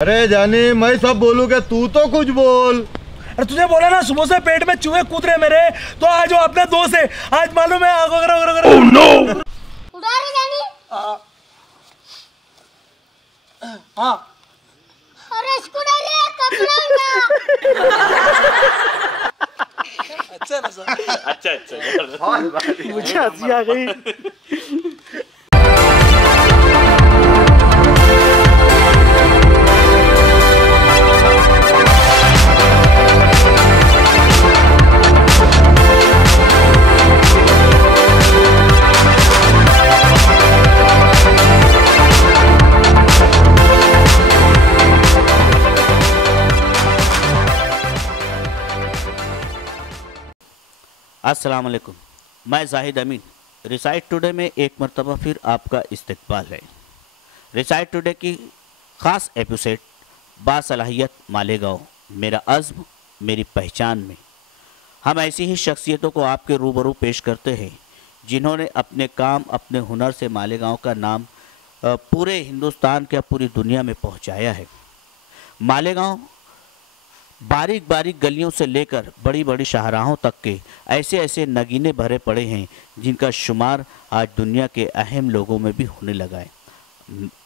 अरे जानी मैं सब बोलूँगा, तू तो कुछ बोल। अरे तुझे बोला ना सुबह से पेट में चूहे कूद रहे मेरे, तो आज वो अपना दोस्त है, आज मालूम है oh, no! उड़ा रहे जानी? हाँ। अरे इसको डाले कपड़ा ना। अच्छा ना सर? अच्छा मुझे हंसी आ गई। अस्सलाम वालेकुम, मैं जाहिद अमीन। रिसाइट टुडे में एक मरतबा फिर आपका इस्तकबाल है। रिसाइट टुडे की ख़ास एपिसोड बासलाहियत मालेगांव, मेरा अज़्म मेरी पहचान में हम ऐसी ही शख्सियतों को आपके रूबरू पेश करते हैं जिन्होंने अपने काम अपने हुनर से मालेगांव का नाम पूरे हिंदुस्तान क्या पूरी दुनिया में पहुंचाया है। मालेगांव बारीक बारीक गलियों से लेकर बड़ी बड़ी शाहराहों तक के ऐसे ऐसे नगीने भरे पड़े हैं जिनका शुमार आज दुनिया के अहम लोगों में भी होने लगा है।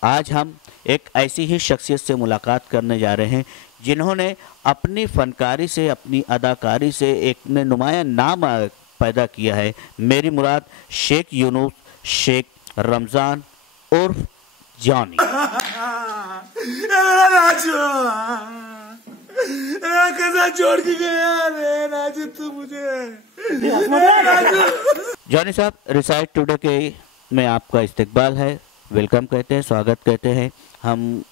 आज हम एक ऐसी ही शख्सियत से मुलाकात करने जा रहे हैं जिन्होंने अपनी फ़नकारी से अपनी अदाकारी से एक नुमाया नाम पैदा किया है। मेरी मुराद शेख यूनुस शेख रमज़ान उर्फ जॉनी। कैसा छोड़ के गया रे राजू तू मुझे। जॉनी साहब, रिसाइट टुडे के में आपका इस्तकबाल है, वेलकम कहते हैं, स्वागत कहते हैं। हम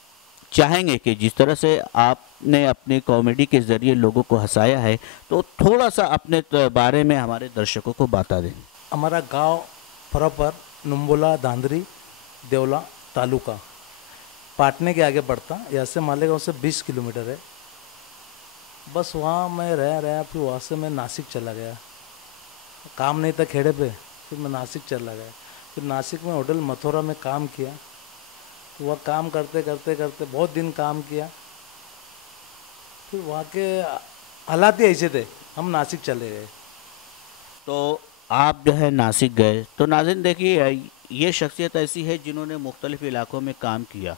चाहेंगे कि जिस तरह से आपने अपनी कॉमेडी के ज़रिए लोगों को हंसाया है, तो थोड़ा सा अपने बारे में हमारे दर्शकों को बता दें। हमारा गांव प्रॉपर नुम्बोला दांदरी देवला तालुका पाटने के आगे पड़ता, यहाँ से मालेगांव से 20 किलोमीटर है। बस वहाँ मैं रहा फिर वहाँ से मैं नासिक चला गया। काम नहीं था खेड़े पे, फिर मैं नासिक चला गया। फिर नासिक में होटल मथुरा में काम किया। तो वह काम करते करते करते बहुत दिन काम किया। फिर वहाँ के हालात ही ऐसे थे, हम नासिक चले गए। तो आप जो है नासिक गए, तो नाज़रीन देखिए, ये शख्सियत ऐसी है जिन्होंने मुख्तलिफ़ इलाकों में काम किया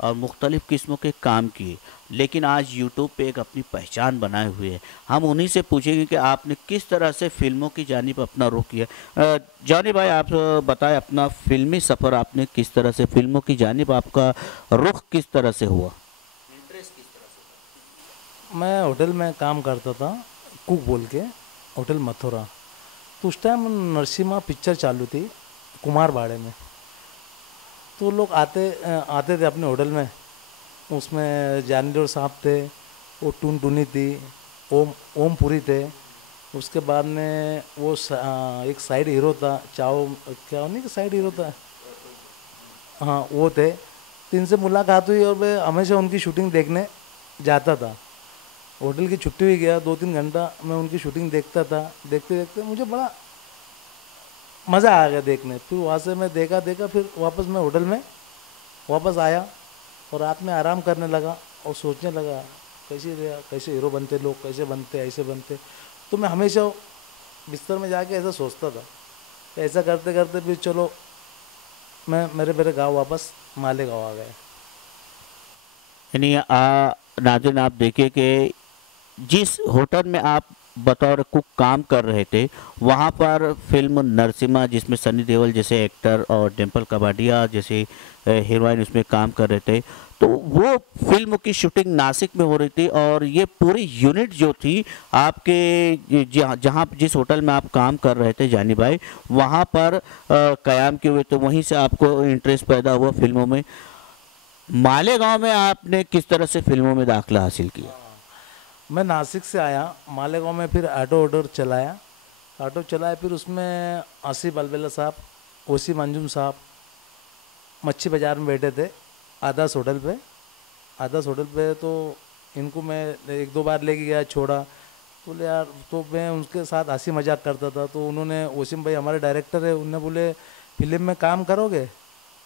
और मुख्तलिफ़ किस्मों के काम किए, लेकिन आज यूट्यूब पे एक अपनी पहचान बनाए हुए हैं। हम उन्हीं से पूछेंगे कि आपने किस तरह से फ़िल्मों की जानिब अपना रुख किया। जॉनी भाई, आप बताएं अपना फ़िल्मी सफ़र, आपने किस तरह से फ़िल्मों की जानिब आपका रुख किस तरह से हुआ, इंटरेस्ट किस तरह से? मैं होटल में काम करता था, कुक बोल के, होटल मथुरा। तो उस टाइम नरसिम्हा पिक्चर चालू थी कुमार बाड़े में। तो लोग आते थे अपने होटल में। उसमें जानवीर साहब थे, वो टून टूनी थी, ओम पुरी थे। उसके बाद में वो एक साइड हीरो था, चाओ क्या नहीं कि साइड हीरो था, हाँ वो थे। तो इनसे मुलाकात हुई और मैं हमेशा उनकी शूटिंग देखने जाता था। होटल की छुट्टी हुई गया, 2-3 घंटा मैं उनकी शूटिंग देखता था। देखते देखते मुझे बड़ा मज़ा आ गया देखने। फिर वहाँ से मैं देखा फिर वापस मैं होटल में वापस आया और रात में आराम करने लगा और सोचने लगा कैसे हीरो बनते लोग, कैसे बनते, ऐसे बनते। तो मैं हमेशा बिस्तर में जाके ऐसा सोचता था। ऐसा करते करते फिर चलो मैं मेरे गाँव वापस मालेगांव आ गया। यानी नाज़रीन, आप देखिए कि जिस होटल में आप बतौर कुक काम कर रहे थे, वहाँ पर फिल्म नरसिम्हा, जिसमें सनी देओल जैसे एक्टर और डिम्पल कपाडिया जैसे हीरोइन उसमें काम कर रहे थे, तो वो फिल्म की शूटिंग नासिक में हो रही थी। और ये पूरी यूनिट जो थी आपके जहाँ जिस होटल में आप काम कर रहे थे जानी भाई, वहाँ पर क़याम किए हुए, तो वहीं से आपको इंटरेस्ट पैदा हुआ फिल्मों में। मालेगांव में आपने किस तरह से फिल्मों में दाखिला हासिल किया? मैं नासिक से आया मालेगांव में, फिर ऑटो चलाया। फिर उसमें आसिफ अलबेला साहब, ओसी मंजूम साहब मच्छी बाज़ार में बैठे थे आदर्श होटल पे। तो इनको मैं 1-2 बार लेके गया, छोड़ा। बोले यार, तो मैं उनके साथ हंसी मजाक करता था। तो उन्होंने, ओसिम भाई हमारे डायरेक्टर है, उन्होंने बोले फिल्म में काम करोगे?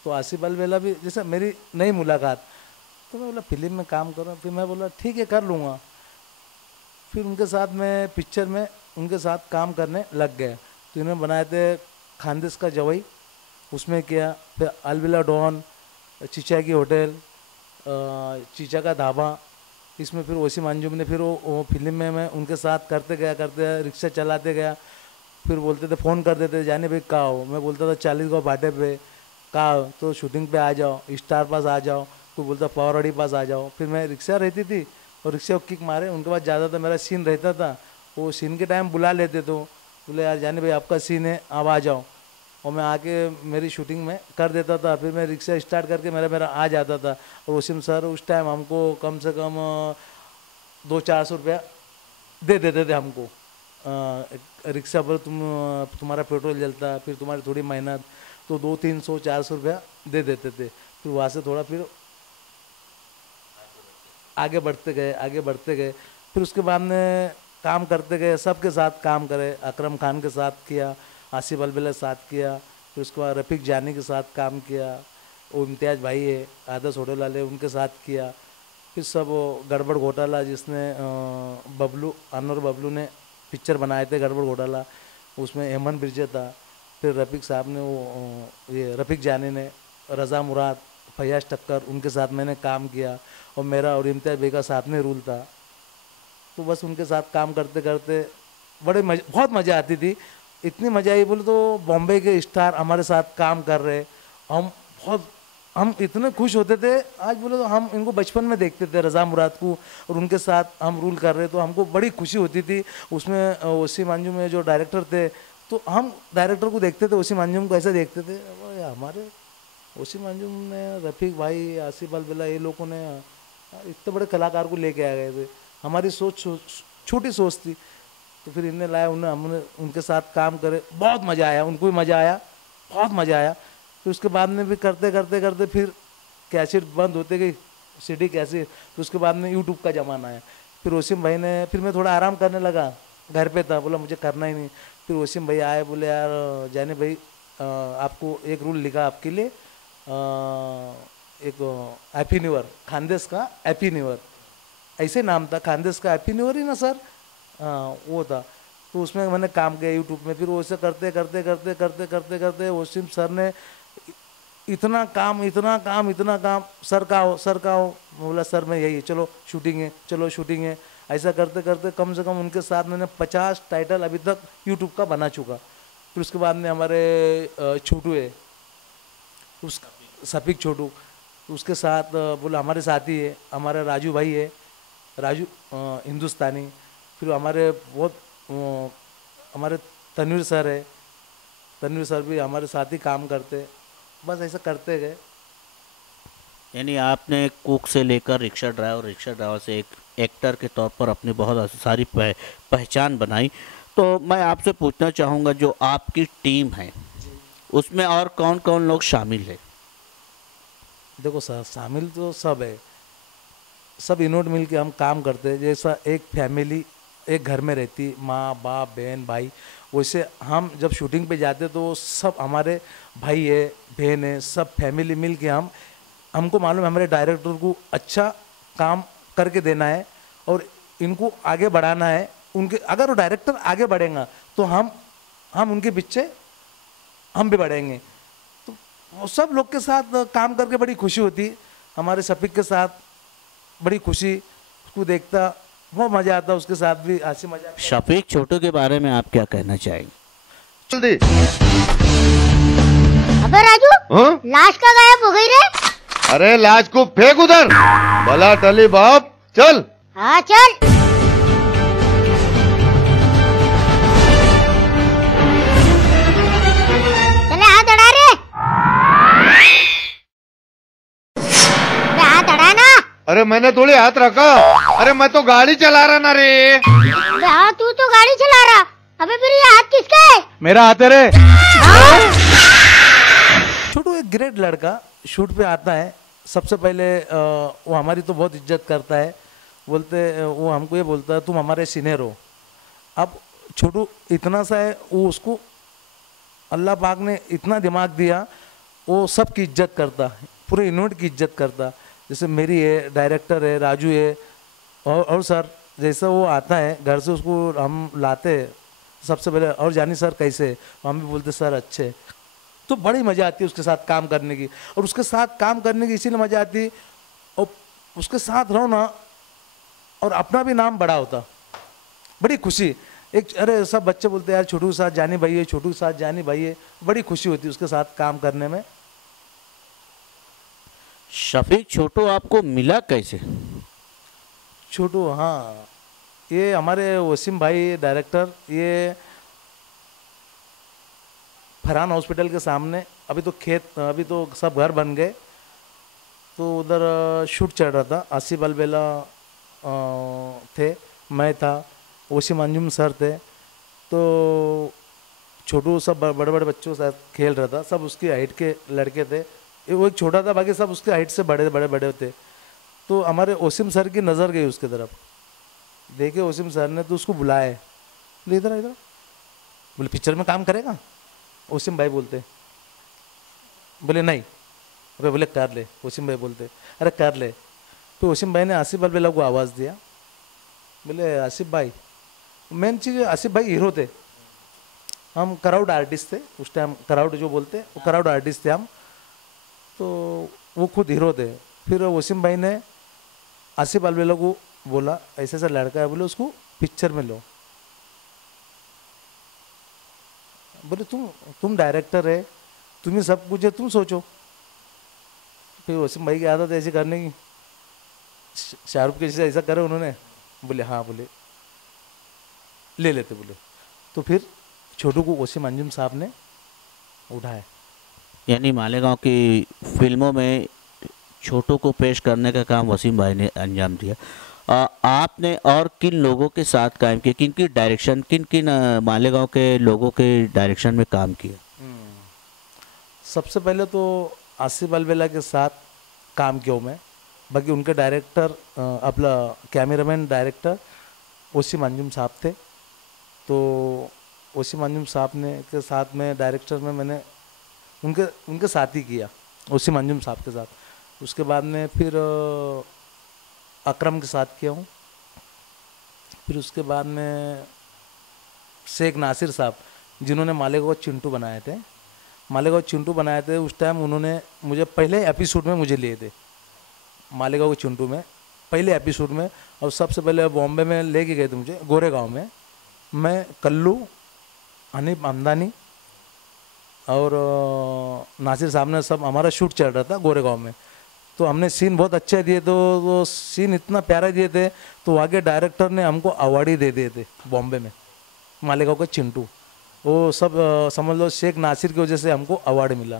तो आसिफ अलबेला भी, जैसे मेरी नई मुलाकात, तो मैं बोला फिल्म में काम करो। फिर मैं बोला ठीक है कर लूँगा। फिर उनके साथ मैं पिक्चर में उनके साथ काम करने लग गए। तो इन्होंने बनाए थे खानदेश का जवाई, उसमें किया। फिर अलविला डॉन, चीचा की होटल, चीचा का ढाबा, इसमें फिर वसीम अंजुम ने फिर वो फिल्म में मैं उनके साथ करते गया, रिक्शा चलाते गया। फिर बोलते थे, फ़ोन कर देते जाने भाई कहाँ हो। मैं बोलता था 40 गाँव बाटे पे कहाँ हो, तो शूटिंग पे आ जाओ, स्टार पास आ जाओ। कोई बोलता पावरवाड़ी पास आ जाओ। फिर मैं रिक्शा रहती थी और रिक्शा किक मारे, उनके बाद ज़्यादा था मेरा सीन रहता था। वो सीन के टाइम बुला लेते तो बोले यार जाने भाई आपका सीन है आप आ जाओ, और मैं आके मेरी शूटिंग में कर देता था। फिर मैं रिक्शा स्टार्ट करके मेरा आ जाता था। और वसीम सर उस टाइम हमको कम से कम 200-400 रुपया दे देते थे हमको। रिक्शा पर तुम्हारा पेट्रोल जलता, फिर तुम्हारी थोड़ी मेहनत, तो 200-300-400 रुपया दे देते थे। फिर वहाँ से थोड़ा फिर आगे बढ़ते गए। फिर उसके बाद में काम करते गए, सबके साथ काम करे। अकरम खान के साथ किया, आसिफ अलबेला के साथ किया। फिर उसके बाद रफ़ीक जानी के साथ काम किया। वो इम्तियाज़ भाई है आदर्श होटल वाले, उनके साथ किया। फिर सब वो गड़बड़ घोटाला जिसने बबलू अनवर बबलू ने पिक्चर बनाए थे गड़बड़ घोटाला, उसमें हेमंत बिरजे था। फिर रफ़ीक साहब ने वो ये रफ़ीक जानी ने, रज़ा मुराद, फयाज टक्कर, उनके साथ मैंने काम किया। और मेरा और इम्तियाज़ भाई का साथ में रूल था। तो बस उनके साथ काम करते करते बहुत मज़ा आती थी। इतनी मज़ा आई बोले तो बॉम्बे के स्टार हमारे साथ काम कर रहे, हम इतने खुश होते थे। आज बोले तो हम इनको बचपन में देखते थे रज़ा मुराद को, और उनके साथ हम रूल कर रहे, तो हमको बड़ी खुशी होती थी। उसमें वसीम अंजुम में जो डायरेक्टर थे, तो हम डायरेक्टर को देखते थे, वसीम अंजुम को ऐसे देखते थे। हमारे वसीम अंजुम ने, रफ़ीक भाई, आसिफ अलबेला, ये लोगों ने इतने बड़े कलाकार को लेके आ गए थे। हमारी सोच छोटी सोच थी, तो फिर इन्हें लाया, हमने उनके साथ काम करे, बहुत मज़ा आया, उनको भी मज़ा आया, बहुत मज़ा आया। फिर उसके बाद में भी करते फिर कैसेट बंद होते गई, सीडी कैसेट। फिर उसके बाद में यूट्यूब का ज़माना आया। फिर वसीम भाई ने, फिर मैं थोड़ा आराम करने लगा, घर पे था, बोला मुझे करना ही नहीं। फिर वसीम भाई आए, बोले यार जाने भाई आपको एक रूल लिखा आपके लिए, एक हैप्पी न्यू ईयर, खानदेश का हैप्पी न्यू ईयर, ऐसे नाम था, खानदेश का हैप्पी न्यू ईयर ही ना सर, वो था। तो उसमें मैंने काम किया यूट्यूब में। फिर वैसे करते वसीम सर ने इतना काम, सर का हो। बोला सर मैं यही, चलो शूटिंग है। ऐसा करते कम से कम उनके साथ मैंने 50 टाइटल अभी तक यूट्यूब का बना चुका। फिर उसके बाद में हमारे छोटू है, उस सफीक छोटू, उसके साथ बोला हमारे साथी है, हमारा राजू भाई है, राजू हिंदुस्तानी। फिर हमारे हमारे तनवीर सर है, तनवीर सर भी हमारे साथ ही काम करते। बस ऐसा करते गए। यानी आपने कुक से लेकर रिक्शा ड्राइवर से एक एक्टर के तौर पर अपनी बहुत सारी पहचान बनाई। तो मैं आपसे पूछना चाहूँगा, जो आपकी टीम है उसमें और कौन कौन लोग शामिल है? देखो सर, शामिल तो सब है, सब इनोट मिल के हम काम करते हैं। जैसा एक फैमिली एक घर में रहती, माँ बाप बहन भाई, वैसे हम जब शूटिंग पे जाते तो सब हमारे भाई है बहन है, सब फैमिली मिल के हमको मालूम है हमारे डायरेक्टर को अच्छा काम करके देना है और इनको आगे बढ़ाना है। उनके अगर वो डायरेक्टर आगे बढ़ेगा तो हम उनके पीछे हम भी बढ़ेंगे। तो वो सब लोग के साथ काम करके बड़ी खुशी होती। हमारे शफीक के साथ बड़ी खुशी, उसको देखता बहुत मज़ा आता, उसके साथ भी हंसी मजाक। शफीक छोटू के बारे में आप क्या कहना चाहेंगे? जल्दी। अबे राजू, लाश का गायब हो गई रे। अरे लाश को फेंक उधर, भला टली बाप, चल। हाँ चल। चले हाथ अड़ा रे, हाथ अड़ा ना। अरे मैंने थोड़ी हाथ रखा, अरे मैं तो गाड़ी चला रहा ना रे। हाँ तू तो गाड़ी चला रहा, अबे फिर ये हाथ किसका है? मेरा हाथ है रे। छोटू एक ग्रेट लड़का, शूट पे आता है, सबसे पहले वो हमारी तो बहुत इज्जत करता है। वो हमको ये बोलता है तुम हमारे सीनियर हो। अब छोटू इतना सा है, वो उसको अल्लाह पाक ने इतना दिमाग दिया, वो सबकी इज्जत करता, पूरे यूनिट की इज्जत करता। जैसे मेरी है, डायरेक्टर है, राजू है, और सर जैसा वो आता है घर से उसको हम लाते हैं सबसे पहले, और जानी सर कैसे है? हम भी बोलते सर अच्छे। तो बड़ी मज़ा आती है उसके साथ काम करने की, और उसके साथ काम करने की इसीलिए मज़ा आती, और उसके साथ रहो ना और अपना भी नाम बड़ा होता, बड़ी खुशी। एक अरे सब बच्चे बोलते हैं यार छोटू के साथ जानी भाई है, छोटू के साथ जानी भाई है, बड़ी खुशी होती है उसके साथ काम करने में। शफीक छोटू आपको मिला कैसे? छोटू, हाँ, ये हमारे वसीम भाई डायरेक्टर, ये फरहान हॉस्पिटल के सामने, अभी तो सब घर बन गए, तो उधर शूट चल रहा था। आसिफ अलबेला थे, मैं था, वसीम अंजुम सर थे, तो छोटू सब बड़े बड़े बच्चों के साथ खेल रहा था। सब उसकी हाइट के लड़के थे, वो एक छोटा था, बाकी सब उसके हाइट से बड़े बड़े बड़े थे। तो हमारे वसीम सर की नज़र गई उसकी तरफ, देखे वसीम सर ने तो उसको बुलाए, बोले इधर इधर, बोले पिक्चर में काम करेगा? वसीम भाई बोलते, बोले नहीं, अरे बोले कर ले। वसीम भाई बोलते अरे कर ले। तो वसीम भाई ने आसिफ अलबेला को आवाज़ दिया, बोले आसिफ भाई, मेन चीज़ आसिफ भाई हीरो थे, हम क्राउड आर्टिस्ट थे उस टाइम, क्राउड जो बोलते वो क्राउड आर्टिस्ट थे हम, तो वो खुद हीरो थे। फिर वसीम भाई ने आसिफ अलबेला को बोला ऐसे ऐसा लड़का है, बोले उसको पिक्चर में लो। बोले तुम डायरेक्टर है, तुम्हें सब कुछ है, तुम सोचो। फिर वसीम भाई की आदत ऐसी करने की, शाहरुख के जैसे ऐसा करे उन्होंने, बोले हाँ, बोले ले लेते, बोले। तो फिर छोटू को वसीम अंजुम साहब ने उठाया। यानी मालेगांव की फिल्मों में छोटू को पेश करने का काम वसीम भाई ने अंजाम दिया। आपने और किन लोगों के साथ काम किया, किन की डायरेक्शन, किन किन मालेगांव के लोगों के डायरेक्शन में काम किया? सबसे पहले तो आसिफ अलबेला के साथ काम किया मैं, बाकी उनके डायरेक्टर अपना कैमरामैन डायरेक्टर वसीम अंजुम साहब थे। तो वसीम अंजुम साहब ने के साथ में डायरेक्टर में मैंने उनके साथ ही किया, वसीम अंजुम साहब के साथ। उसके बाद में फिर अकरम के साथ किया हूँ। फिर उसके बाद में शेख नासिर साहब, जिन्होंने मालेगांव चिंटू बनाए थे, मालेगांव चिंटू बनाए थे उस टाइम, उन्होंने मुझे पहले एपिसोड में मुझे लिए थे मालेगांव चिंटू में, पहले एपिसोड में। और सबसे पहले बॉम्बे में लेके गए थे मुझे, गोरेगांव में। मैं कल्लू, हनीफ हमदानी और नासिर साहब ने सब, हमारा शूट चल रहा था गोरेगांव में, तो हमने सीन बहुत अच्छे दिए, तो सीन इतना प्यारा दिए थे, तो आगे डायरेक्टर ने हमको अवार्ड ही दे दिए थे बॉम्बे में, मालेगांव का चिंटू। वो सब समझ लो शेख नासिर की वजह से हमको अवार्ड मिला,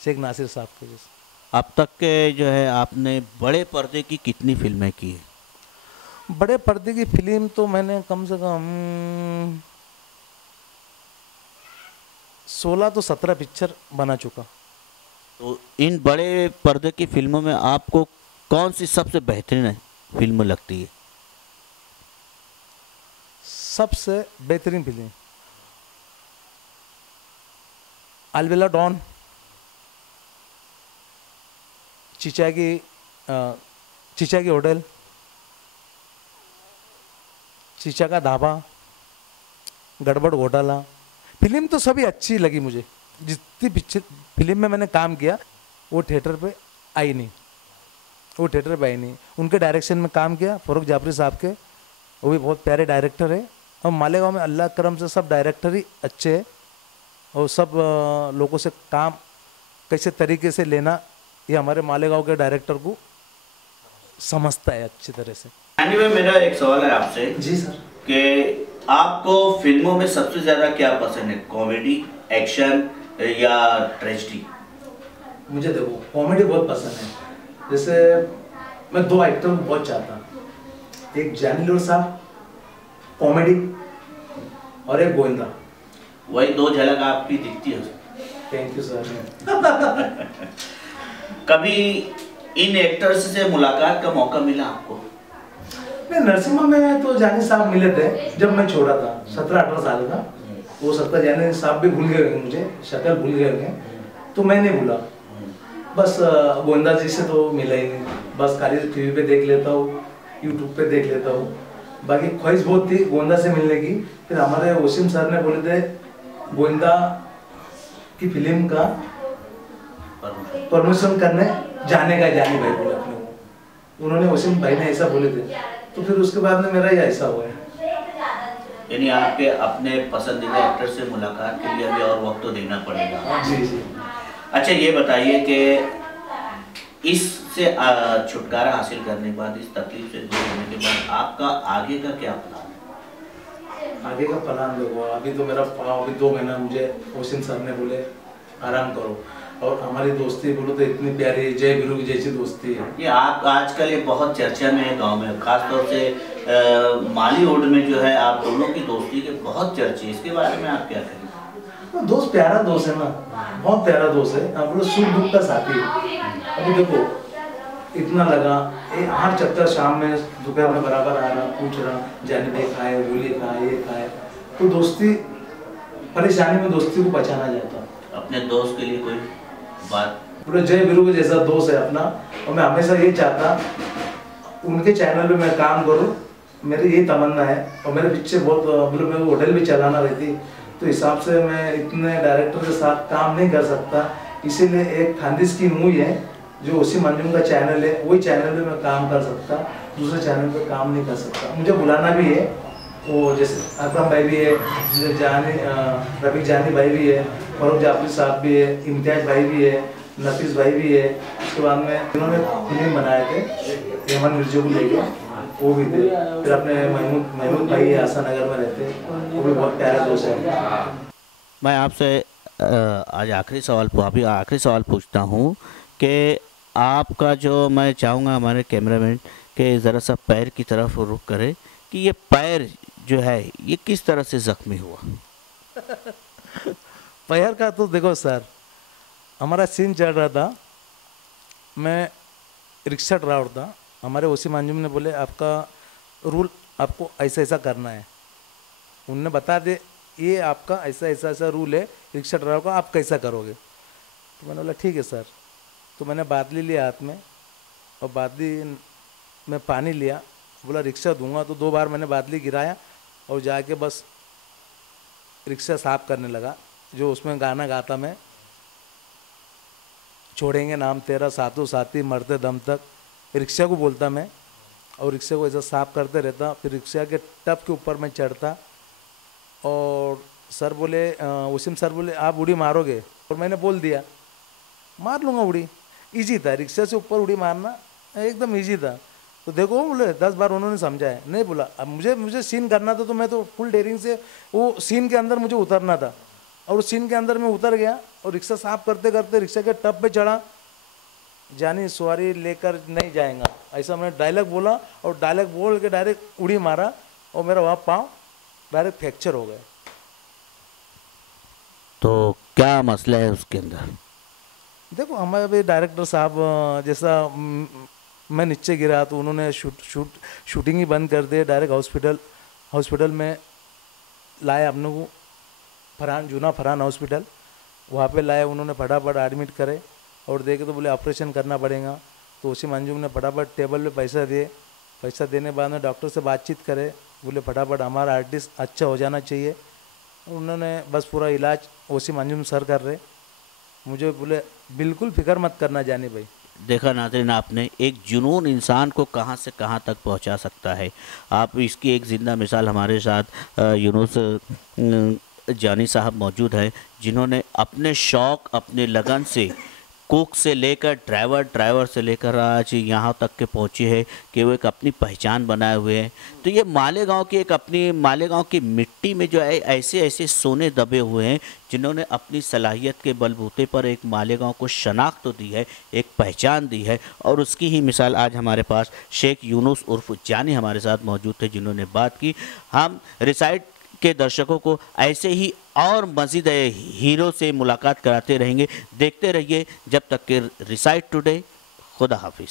शेख नासिर साहब की वजह से। अब तक के जो है आपने बड़े पर्दे की कितनी फिल्में की है? बड़े पर्दे की फिल्म तो मैंने कम से कम 16 तो 17 पिक्चर बना चुका। तो इन बड़े पर्दे की फिल्मों में आपको कौन सी सबसे बेहतरीन फिल्म लगती है? सबसे बेहतरीन फिल्म अलबेला डॉन, चिचा की होटल, चीचा का ढाबा, गड़बड़ घोटाला। फिल्म तो सभी अच्छी लगी मुझे, जितनी पिक्चर फिल्म में मैंने काम किया वो थिएटर पे आई नहीं, उनके डायरेक्शन में काम किया फरूक जाफरी साहब के, वो भी बहुत प्यारे डायरेक्टर है। और मालेगांव में अल्लाह करम से सब डायरेक्टर ही अच्छे हैं, और सब लोगों से काम कैसे तरीके से लेना, ये हमारे मालेगांव के डायरेक्टर को समझता है अच्छी तरह से। मेरा एक सवाल है आपसे। जी सर। कि आपको फिल्मों में सबसे ज़्यादा क्या पसंद है, कॉमेडी, एक्शन या ट्रेजेडी? मुझे देखो कॉमेडी बहुत पसंद है, जैसे मैं 2 एक्टर को बहुत चाहता हूँ, एक जानी लीवर साहब कॉमेडी और एक गोविंदा। वही 2 झलक आपकी दिखती है। Thank you sir. कभी इन एक्टर्स से मुलाकात का मौका मिला आपको? नहीं, नरसिम्हा में तो जानी साहब मिले थे जब मैं छोटा था, 17-18 साल का। वो 17 जानी साहब भी भूल गए मुझे, शक्ल भूल गए, तो मैं नहीं भूला। बस गोविंदा जी से तो मिला ही नहीं, बस खाली टीवी पे देख लेता हूँ, यूट्यूब पे देख लेता हूँ। बाकी ख्वाहिश बहुत थी गोविंदा से मिलने की। फिर हमारे वसीम सर ने बोले थे गोविंदा की फिल्म का प्रमोशन करने जाने का, जानी भाई बोले अपने को, उन्होंने वसीम भाई ने ऐसा बोले थे। तो फिर उसके बाद में मेरा ये ऐसा हुआ है। यानी आपके अपने पसंदीदा एक्टर से मुलाकात के लिए अभी और वक्त तो देना पड़ेगा। जी जी। अच्छा ये बताइए कि इससे छुटकारा हासिल करने के बाद, इस तकलीफ से दूर होने के बाद आपका आगे का क्या प्लान है? आगे का प्लान देखो, अभी तो मेरा अभी 2 महीना मुझे वसीम सर ने बोले आराम करो, और हमारी दोस्ती बोलो तो इतनी प्यारी है, जय गुरु की जैसी दोस्ती है। ये आप आजकल ये बहुत चर्चा में है गांव में, खासतौर से मालीवुड में जो है आप दोनों की दोस्ती के बहुत चर्चे, इसके बारे में आप क्या कहेंगे? दोस्त प्यारा दोस्त है ना, बहुत प्यारा दोस्त है, हम लोग सुख दुख का साथी है। अभी देखो इतना लगा, हर चक्कर शाम में दोपहर में बराबर आ रहा, पूछ रहा जाने दे खाए, गोली खाए, ये खाए। तो दोस्ती, परेशानी में दोस्ती को बचाना जाता। अपने दोस्त के लिए कोई बात? पूरे जय गुरु के जैसा दोस्त है अपना, और मैं हमेशा ये चाहता उनके चैनल पे मैं काम करूं, मेरी ये तमन्ना है। और मेरे पीछे बहुत मतलब मैं होटल भी चलाना रहती, तो हिसाब से मैं इतने डायरेक्टर के साथ काम नहीं कर सकता, इसीलिए एक खानदिश की मूवी है जो वसीम अंजुम का चैनल है, वही चैनल पे मैं काम कर सकता, दूसरे चैनल पे काम नहीं कर सकता। मुझे बुलाना भी है, वो जैसे अकरम भाई भी है, जानी रफीक जानी भाई भी है, फरूक जाफरी साहब भी है, इम्तियाज भाई भी है, नफीस भाई भी है। उसके बाद में इन्होंने फिल्म बनाए थे हेमंत मिर्जा को लेके, वो भी थे। फिर अपने महमूद भाई आशा नगर में रहते, वो भी बहुत प्यारे दोस्त हैं। मैं आपसे आज आखिरी सवाल पूछता हूँ कि आपका जो, मैं चाहूँगा हमारे कैमरामैन के ज़रा सा पैर की तरफ रुख करे कि ये पैर जो है ये किस तरह से ज़ख्मी हुआ? पैर का तो देखो सर, हमारा सीन चल रहा था, मैं रिक्शा ड्राइवर था, हमारे वसीम अंजुम ने बोले आपका रूल आपको ऐसा ऐसा करना है, उनने बता दे ये आपका ऐसा ऐसा ऐसा रूल है रिक्शा ड्राइवर का, आप कैसा करोगे? तो मैंने बोला ठीक है सर। तो मैंने बादली लिया हाथ में, और बादली में पानी लिया, बोला रिक्शा दूंगा, तो 2 बार मैंने बादली गिराया और जाके बस रिक्शा साफ करने लगा। जो उसमें गाना गाता मैं, छोड़ेंगे नाम तेरा साथों साथी मरते दम तक, रिक्शा को बोलता मैं, और रिक्शा को ऐसा साफ करते रहता। फिर रिक्शा के टप के ऊपर मैं चढ़ता, और सर बोले वसीम सर बोले आप उड़ी मारोगे, और मैंने बोल दिया मार लूँगा उड़ी। ईजी था, रिक्शा से ऊपर उड़ी मारना एकदम ईजी था। तो देखो बोले 10 बार उन्होंने समझाया, नहीं बोला अब मुझे सीन करना था, तो मैं तो फुल डेयरिंग से वो सीन के अंदर मुझे उतरना था, और उस सीन के अंदर मैं उतर गया, और रिक्शा साफ करते करते रिक्शा के टप पे चढ़ा, जानी सवारी लेकर नहीं जाएगा ऐसा मैंने डायलॉग बोला, और डायलॉग बोल के डायरेक्ट उड़ी मारा, और मेरा वहाँ पाँव डायरेक्ट फ्रैक्चर हो गया। तो क्या मसला है उसके अंदर? देखो हमारे भी डायरेक्टर साहब जैसा मैं नीचे गिरा तो उन्होंने शूटिंग ही बंद कर दिए, डायरेक्ट हॉस्पिटल में लाया अपने को, जूना फरहान हॉस्पिटल, वहाँ पे लाया उन्होंने, फटाफट एडमिट करे और देखे तो बोले ऑपरेशन करना पड़ेगा। तो वसीम अंजुम ने फटाफट टेबल पे पैसा दिए, पैसा देने के बाद में डॉक्टर से बातचीत करे, बोले फटाफट हमारा आर्टिस्ट अच्छा हो जाना चाहिए। उन्होंने बस पूरा इलाज वसीम अंजुम सर कर रहे, मुझे बोले बिल्कुल फिक्र मत करना जानी भाई। देखा नाज़रीन, आपने एक जुनून इंसान को कहां से कहां तक पहुंचा सकता है। आप इसकी एक ज़िंदा मिसाल हमारे साथ यूनुस जानी साहब मौजूद हैं, जिन्होंने अपने शौक़, अपने लगन से कुक से लेकर ड्राइवर से लेकर आज यहाँ तक के पहुँचे हैं कि वो एक अपनी पहचान बनाए हुए हैं। तो ये मालेगांव की मालेगांव की मिट्टी में जो है ऐसे ऐसे सोने दबे हुए हैं, जिन्होंने अपनी सलाहियत के बलबूते पर एक मालेगांव को शनाख्त तो दी है, एक पहचान दी है। और उसकी ही मिसाल आज हमारे पास शेख यूनुस उर्फ जानी हमारे साथ मौजूद थे, जिन्होंने बात की। हम रिसाइट के दर्शकों को ऐसे ही और मज़ीद हीरो से मुलाकात कराते रहेंगे। देखते रहिए जब तक कि रिसाइट टुडे। खुदा हाफिज़।